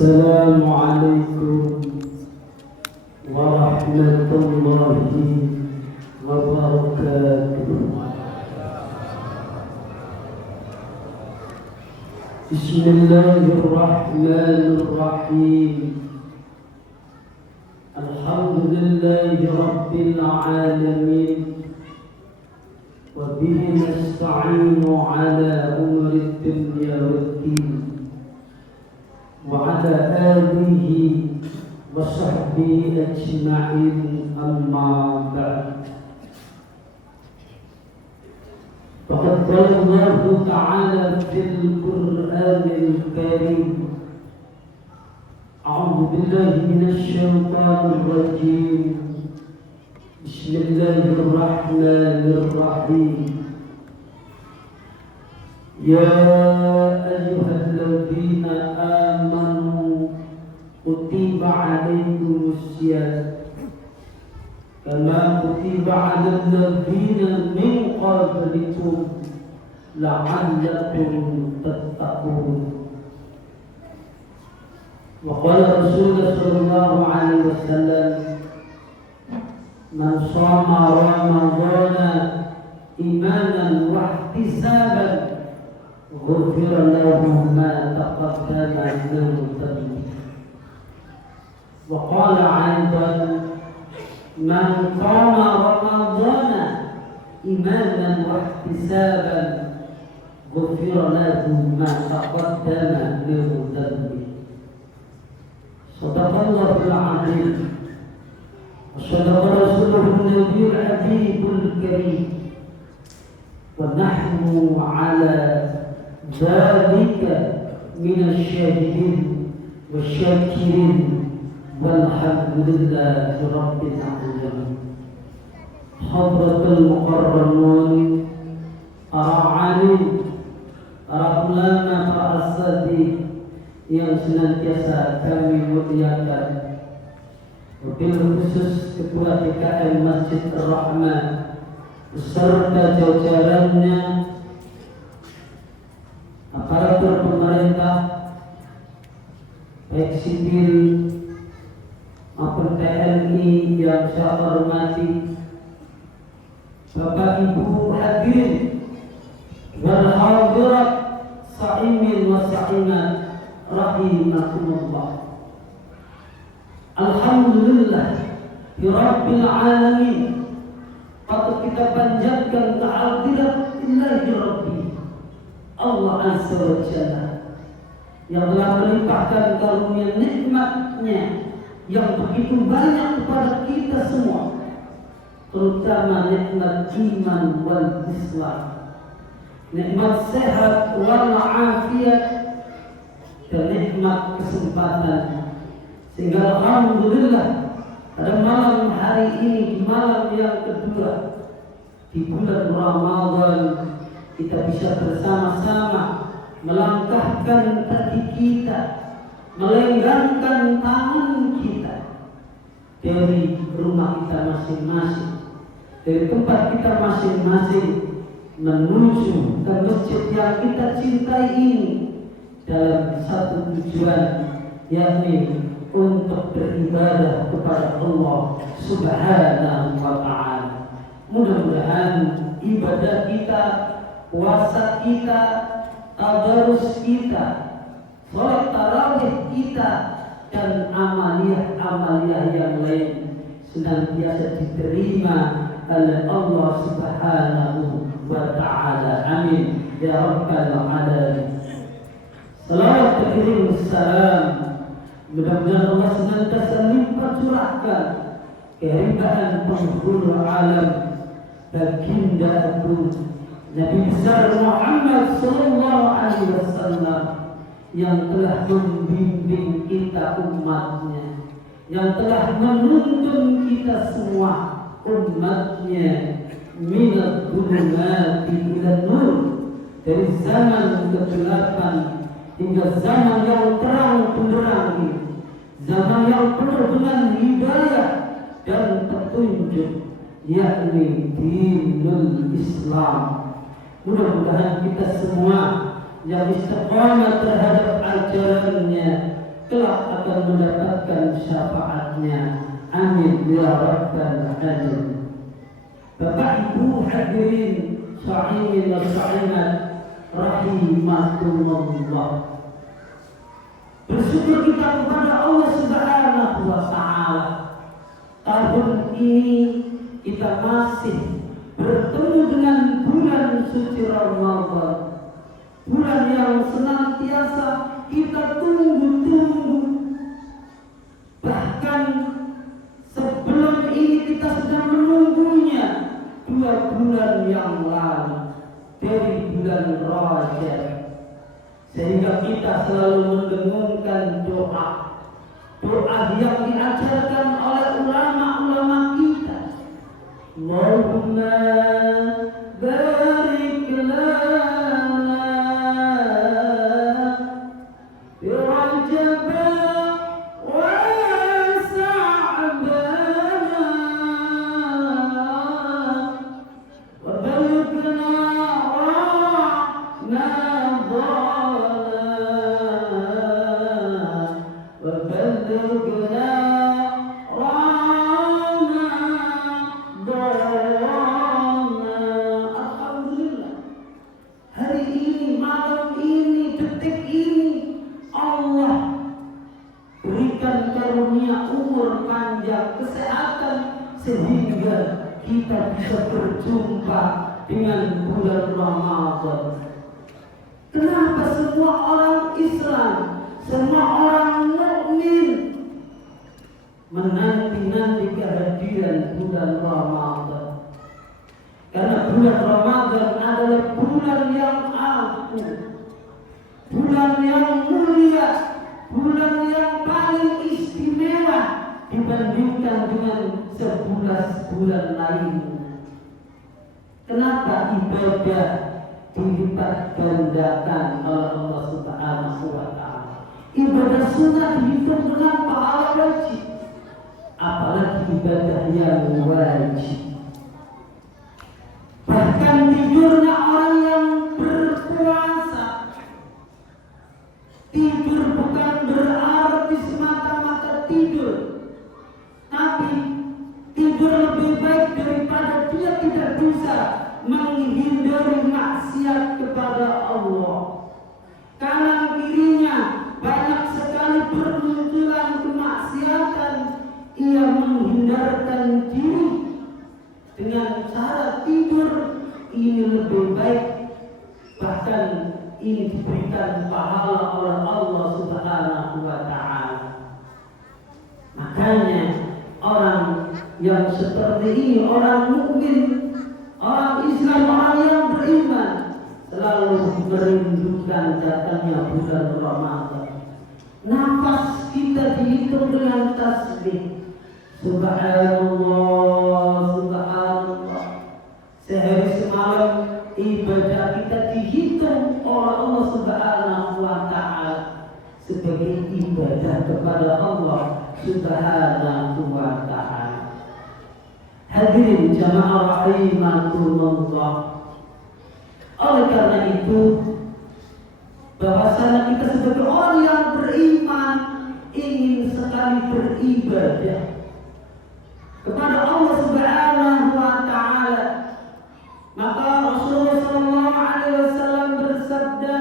Assalamualaikum warahmatullahi wabarakatuh. Bismillahirrahmanirrahim. Alhamdulillahi rabbil alamin. Wa bihi nasta'inu ala umuri dunya waddin. Wa ala alihi wa sahbihi ajma'in, amma ba'd. Faqad qala Allah ta'ala fil Qur'anil Karim, a'udzu billahi minasy syaithanir rajim. Bismillahirrahmanirrahim. Ya ayyuhalladzina amanu kutiba 'alaikumusiyam kama kutiba 'alal ladzina min qablikum la'allakum tattaqun. Wa qala Rasulullah sallallahu alaihi wasallam, man shoma ramadhana imanan wa ihtisaban ghufira lahu ma taqaddama min dhanbihi. Wa qala aidan, man qama ramadhana imanan wa ihtisaban ghufira lahu ma taqaddama min dhanbihi. Shadaqallahul 'azim. وصدق رسوله النبي الحبيب الكريم، ونحن على ذلك من الشاهدين والشاكرين، والحمد لله رب العالمين. حضرة المكرمون، para alim, para ulama, para asatidz yang senantiasa kami muliakan, wabil khusus Ketua DKM Masjid Ar-Rahman beserta jajarannya, aparatur pemerintah baik sipil maupun TNI yang saya hormati, Bapak Ibu hadirin wal hadirat sa'imin wa sa'imat rahimakumullah. Alhamdulillah Rabbil alamin. Patut kita panjatkan kehadirat Ilahi Rabbi Allah Azza wa Jalla yang telah melimpahkan karunia nikmatnya yang begitu banyak kepada kita semua, terutama nikmat iman wal Islam, nikmat sehat wal afiat, dan nikmat kesempatan. Sehingga alhamdulillah pada malam hari ini, di malam yang kedua di bulan Ramadan, kita bisa bersama-sama melangkahkan kaki kita, melenggangkan tangan kita dari rumah kita masing-masing, dari tempat kita masing-masing, menuju ke masjid yang kita cintai ini dalam satu tujuan, yakni untuk beribadah kepada Allah Subhanahu wa ta'ala. Mudah-mudahan ibadah kita, puasa kita, tadarus kita, salat tarawih kita, dan amaliyah-amaliyah yang lain senantiasa diterima oleh Allah Subhanahu wa ta'ala. Amin ya rabbal alamin. Salawat dan salam, mudah-mudahan Allah senantiasa limpah curahkan kehebatan penghulu alam, baginda agung Nabi besar Muhammad sallallahu alaihi wasallam, yang telah membimbing kita umatnya, yang telah menuntun kita semua umatnya minad dhulumati ilan nur, dari zaman kegelapan hingga zaman yang terang benderang ini, zaman yang penuh dengan hidayah dan petunjuk, yakni dinul Islam. Mudah-mudahan kita semua yang istiqamah terhadap ajarannya kelak akan mendapatkan syafaatnya. Amin ya rabbal alamin. Bapak Ibu hadirin sa'imin wa sa'imat rahimakumullah. Bersyukur kita kepada Allah Subhanahu wa ta'ala. Tahun ini kita masih bertemu dengan bulan suci Ramadan, bulan yang senantiasa kita tunggu-tunggu. Bahkan sebelum ini kita sudah menunggunya 2 bulan yang lalu, dari bulan Rajab, sehingga kita selalu mendengungkan doa yang diajarkan oleh ulama-ulama kita. Allahumma barik lana fi Rajab wa Sha'ban wa balighna Alhamdulillah, hari ini, malam ini, detik ini Allah berikan karunia umur panjang, kesehatan, sehingga kita bisa berjumpa dengan bulan Ramadan. Kenapa semua orang Islam, semua orang mukmin menanti-nanti kehadiran bulan Ramadan? Karena bulan Ramadan adalah bulan yang agung, bulan yang mulia, bulan yang paling istimewa dibandingkan dengan 11 bulan lainnya. Kenapa ibadah dilipat gandakan oleh Allah Subhanahu wa ta'ala? Ibadah sunnah dihitung dengan pahala wajib, apalagi ibadah yang wajib. Bahkan tidurnya orang yang berpuasa, tidur bukan berarti semata-mata tidur, tapi tidur lebih baik daripada dia tidak bisa menghindari maksiat kepada Allah. Kanan kirinya banyak sekali bermunculan kemaksiatan, ia menghindarkan diri dengan cara tidur ini lebih baik. Bahkan ini diberikan pahala oleh Allah Subhanahu wa ta'ala. Makanya orang yang seperti ini, orang mukmin, orang Islam, orang yang beriman, selalu merindukan datangnya bulan Ramadan. Nafas kita dihitung dengan tasbih. Subhanallah, subhanallah. Sehari semalam ibadah kita dihitung oleh Allah Subhanahu wa ta'ala sebagai ibadah kepada Allah Subhanahu wa ta'ala. Hadirin jamaah rahimakumullah. Oleh karena itu, bahwasanya kita sebagai orang yang beriman ingin sekali beribadah kepada Allah Subhanahu wa ta'ala. Maka Rasulullah SAW bersabda,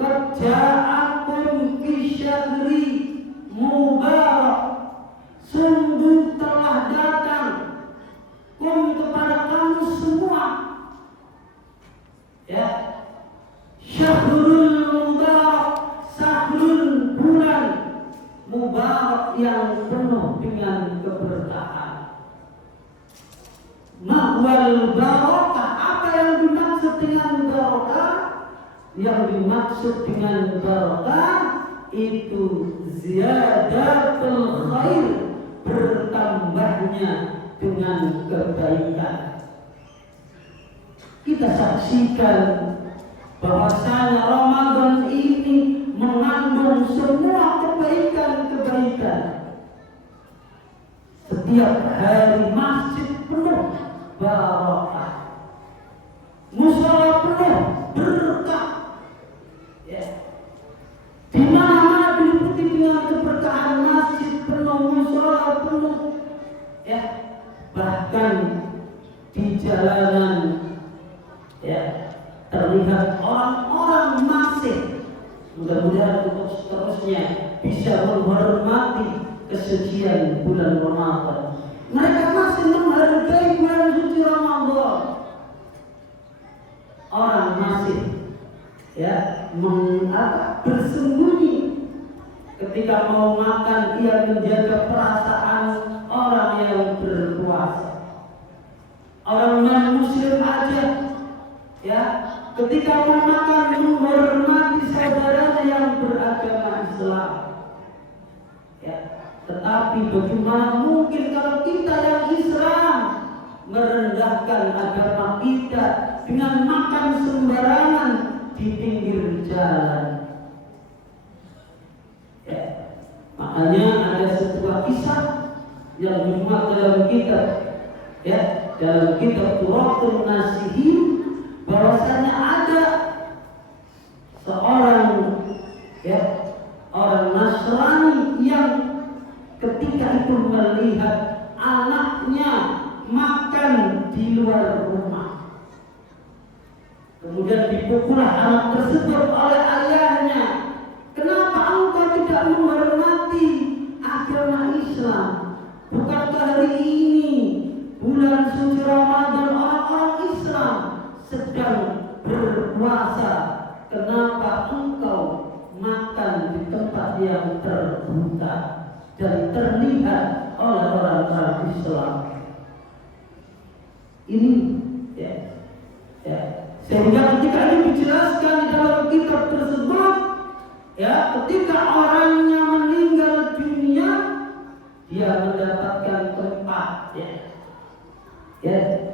"Qad ja'akum fi syahri mubarak." Sungguh telah datang kepada kamu semua, ya, syahrul mubarak, syahrul bulan mubarak yang penuh dengan keberkahan. Ma'wal barakah, apa yang dimaksud dengan barakah? Yang dimaksud dengan barakah itu ziyadatul khair, bertambahnya dengan kebaikan. Kita saksikan bahwasanya Ramadan ini mengandung semua kebaikan-kebaikan. Setiap hari masjid penuh barakah, mushola penuh berkah, ya. Di mana ya, bahkan di jalanan ya terlihat orang-orang masih, mudah-mudahan untuk seterusnya bisa menghormati kesucian bulan Ramadan. Mereka masih menghargai bulan suci Ramadan. Orang masih ya bersembunyi ketika mau makan, ia menjaga perasaan orang yang berpuasa. Orang non-muslim aja ya ketika mau makan menghormati saudaranya yang beragama Islam ya. Tetapi bagaimana mungkin kalau kita yang Islam merendahkan agama kita dengan makan sembarangan di pinggir jalan ya. Makanya ada sebuah kisah yang dimuat dalam kitab ya, dalam kitab Turathun Nasihin, bahwasanya ada seorang ya orang Nasrani yang ketika itu melihat anaknya makan di luar rumah, kemudian dipukullah anak tersebut oleh ayahnya. Kenapa engkau tidak menghormati agama Islam? Bukankah hari ini bulan suci Ramadan, orang-orang Islam sedang berpuasa? Kenapa engkau makan di tempat yang terbuka dan terlihat oleh orang-orang Islam? Ini ya. Sehingga ketika ini dijelaskan di dalam kitab tersebut ya, ketika orangnya meninggal dunia, dia mendapatkan tempat ya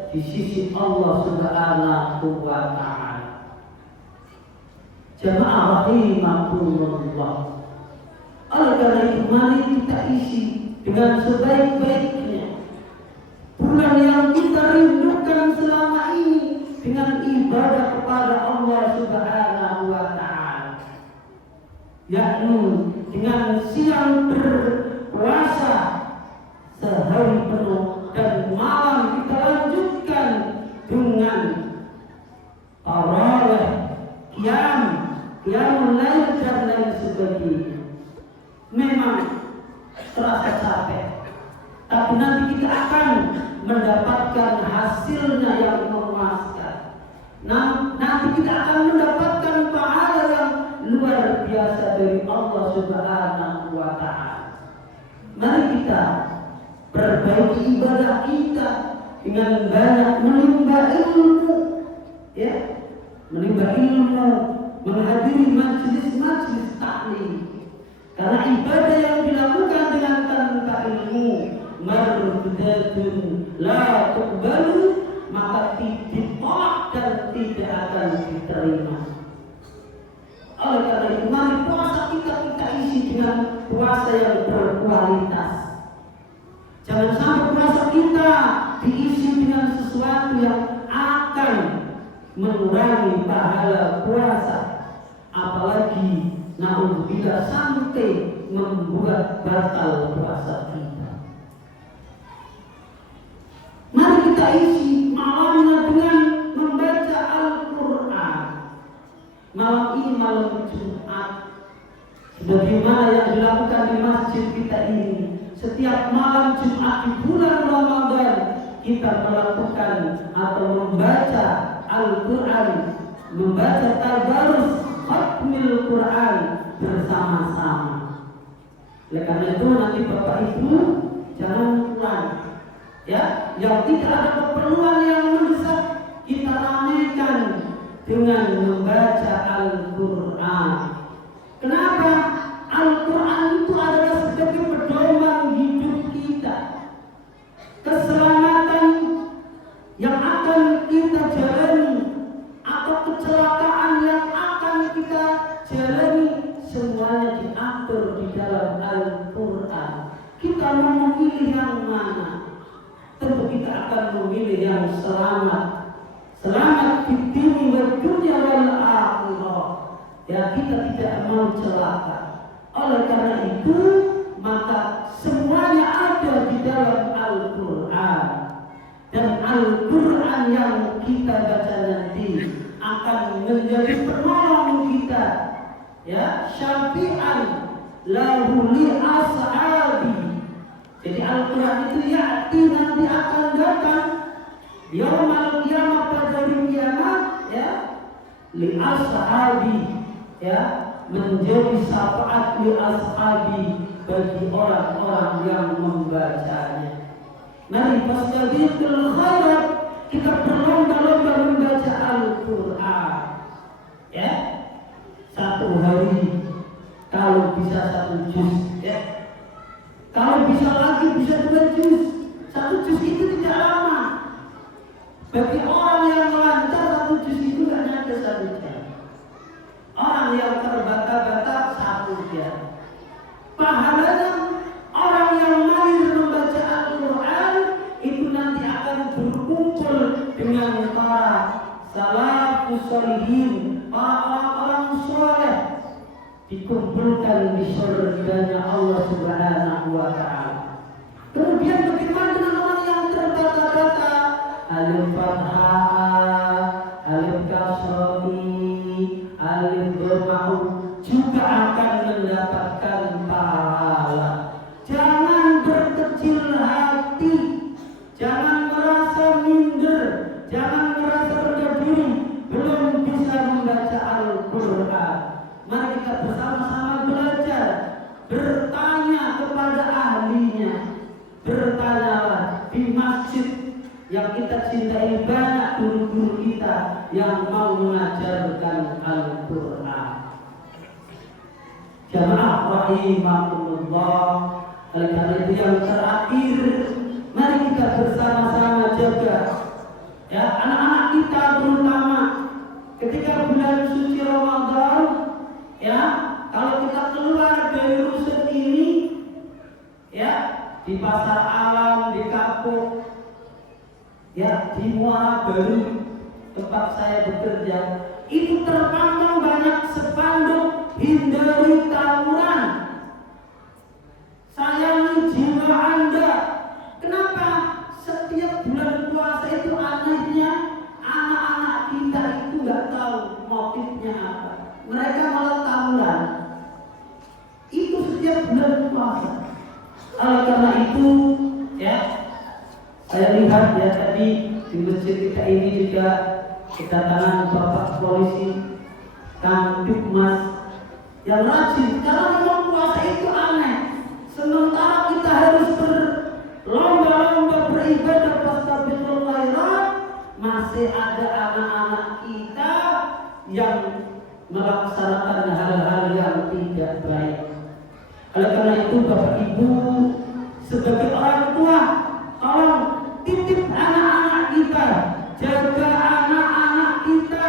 di sisi Allah Subhanahu wa ta'ala. Jamaah rahimakumullah. Oleh karena itu mari kita isi dengan sebaik-baiknya bulan yang kita rindukan selama ini dengan ibadah kepada Allah Subhanahu wa ta'ala, yakni dengan siang berpuasa sehari penuh dan malam kita lanjutkan dengan tarawih, qiyamul lail dan lain sebagainya. Memang terasa capek, tapi nanti kita akan mendapatkan hasilnya yang memuaskan. Nanti kita akan mendapatkan pahala yang luar biasa dari Allah Subhanahu wa ta'ala. Mari kita perbaiki ibadah kita dengan banyak menimba ilmu ya, menimba ilmu, menghadiri majelis-majelis taklim. Karena ibadah yang dilakukan dengan tanpa ilmu mardudatun la tuqbalu, maka ditolak dan tidak akan diterima. Oleh karena itu mari puasa kita isi dengan puasa yang berkualitas. Jangan sampai puasa kita diisi dengan sesuatu yang akan mengurangi pahala puasa, apalagi naudzubillah sampai membuat batal puasa kita. Mari kita isi malamnya dengan membaca Al-Quran. Malam ini malam Jumat, sebagaimana yang dilakukan di masjid kita ini. Setiap malam Jumat di bulan Ramadan kita melakukan atau membaca Al-Quran, membaca tadarus khatmil Quran bersama-sama. Oleh karena itu nanti Bapak Ibu jangan pulang ya, yang tidak ada keperluan yang mendesak kita ramaikan dengan membaca Al-Quran. Kenapa? Al-Quran itu adalah sebagai pedoman hidup kita. Keselamatan yang akan kita jalani atau kecelakaan yang akan kita jalani semuanya diatur di dalam Al-Quran. Kita mau memilih yang mana? Tentu kita akan memilih yang selamat. Selamat di dini wa dunya wal akhirah. Ya, kita tidak mau celaka. Oleh karena itu maka semuanya ada di dalam Al-Quran. kita baca nanti akan menjadi penolong kita, ya, syafi'an lahu li ashabi. Jadi Al-Quran itu ya'ti, nanti akan datang yaumul qiyamah, pada hari kiamat, ya, li ashabi, ya, menjadi syafaat li ashabi bagi orang-orang yang membacanya. Mari fastabiqul khairat, kita berlomba-lomba membaca Al-Quran, ya. Satu hari kalau bisa 1 juz, ya. Kalau bisa lagi bisa 2 juz. 1 juz itu tidak lama. Bagi orang yang lancar 1 juz itu gak nyampe 1 jam. Orang yang terbata-bata 1 jam. Pahalanya orang yang mahir membaca Al-Quran itu nanti akan berkumpul dengan para salafus sholihin, orang-orang soleh, dikumpulkan di surganya Allah Subhanahu wa Ta'ala. Kemudian bagaimana dengan orang yang terbata-bata? Alif fathah, alif kasrati, alif dhammah juga akan mendapatkan pahala. Jangan berkecil hati, jangan merasa minder, jangan merasa rendah diri belum bisa membaca Al-Quran. Mari kita bersama-sama belajar, bertanya kepada ahlinya. Bertanyalah di masjid yang kita cintai, banyak guru-guru kita yang mau mengajarkan Al-Quran. Jamaah rahimakumullah. Oleh karena itu yang terakhir, mari kita bersama-sama jaga, ya, anak-anak kita terutama ketika bulan suci Ramadan. Ya, kalau kita keluar dari rusun ini, ya, di pasar alam, di kampung, ya, di Muara Baru tempat saya bekerja, itu terpantang banyak spanduk hindari tawuran, sayangi jiwa Anda. Kenapa? Setiap bulan puasa itu anehnya anak-anak kita itu nggak tahu motifnya apa. Mereka malah tawuran. Itu setiap bulan puasa. Oleh karena itu, ya, saya lihat ya tadi di masjid kita ini juga kedatangan Bapak Polisi, Kamtibmas yang rajin, karena memang puasa itu aneh. Sementara kita harus berlomba-lomba beribadah fastabiqul khairat, masih ada anak-anak kita yang melaksanakan hal-hal yang tidak baik. Oleh karena itu Bapak Ibu sebagai orang tua, tolong titip anak-anak kita, jaga anak-anak kita,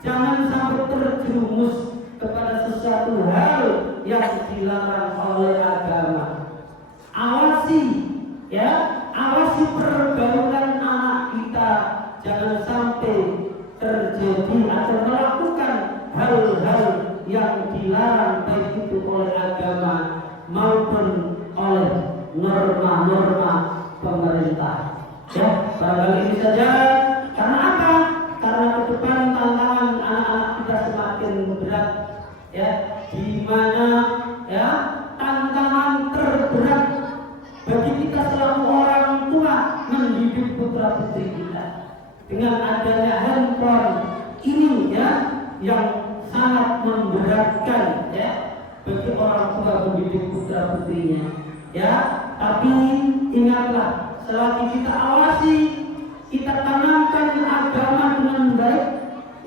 jangan sampai terjerumus kepada sesuatu hal yang dilarang oleh agama. Awasi, ya, awasi pergaulan anak kita, jangan sampai terjadi atau melakukan hal-hal yang dilarang, baik itu oleh agama maupun oleh norma-norma pemerintah. Ya, barangkali ini saja. Karena apa? Karena ke depan tantangan anak-anak kita semakin berat, ya, di mana, ya, tantangan terberat bagi kita selaku orang tua mendidik putra putri kita dengan adanya handphone ini, ya, yang sangat memberatkan, ya, bagi orang tua mendidik putra putrinya, ya. Tapi ingatlah, selagi kita awasi, kita tanamkan agama dengan baik,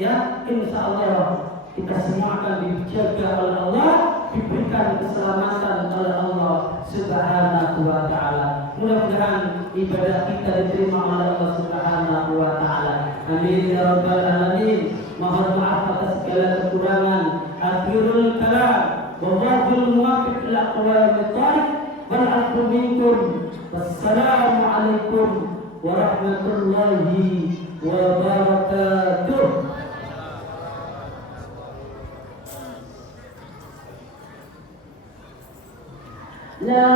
ya, insya Allah kita semua akan dijaga oleh Allah, diberikan keselamatan oleh Allah Subhanahu wa Ta'ala. Mudah-mudahan ibadah kita diterima oleh Allah Subhanahu wa Ta'ala. Amin ya rabbal alamin. Mohon maaf atas segala kekurangan. Akhirul kalam, wallahul muwaffiq ila aqwamit thariq, wal afu minkum. Wassalamualaikum warahmatullahi wabarakatuh. La